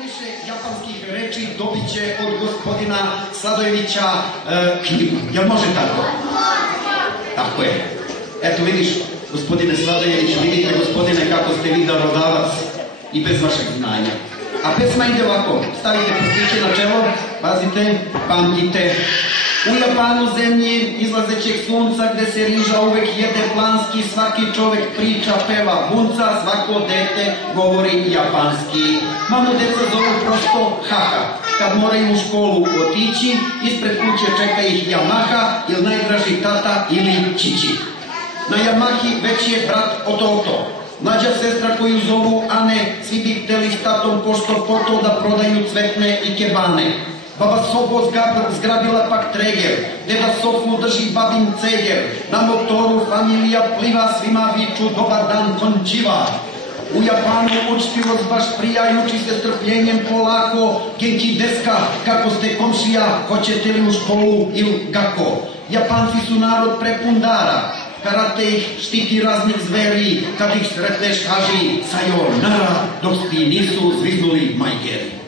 najviše japanskih reči dobit će od gospodina Sladojevića knjigu. Jel može tako? Tako je. Eto vidiš, gospodine Sladojević, vidite gospodine kako ste vi darodavac i bez vašeg znanja. A pesma ide ovako, stavite prstiće na čelo, pazite, pamtite. U Japanu zemlji izlazećeg sunca gde se riža uvek jede planski, svaki čovek priča, peva bunca, svako dete govori japanski. Mamu deca zovu prosto haha, kad moraju u školu otići, ispred kuće čeka ih Yamaha ili najdraži tata ili čiči. Na Yamahi već je brat Ototo, mlađa sestra koju zovu Ane, svi bi hteli s tatom pošto poto da prodaju cvetne i kebane. Baba Sobo zgrabila pak treger, deda Sofu drži babin ceger, na motoru familija pliva, svima viču dobar dan končiva. U Japanu učtivost baš prija i uči se strpljenjem polako, genki deska, kako ste komšija, hoćete li u školu ili kako. Japanci su narod prepun dara, karate ih štiti raznih zveri, kad ih sretneš kaži sayonara, dok ti nisu zviznuli majgeri.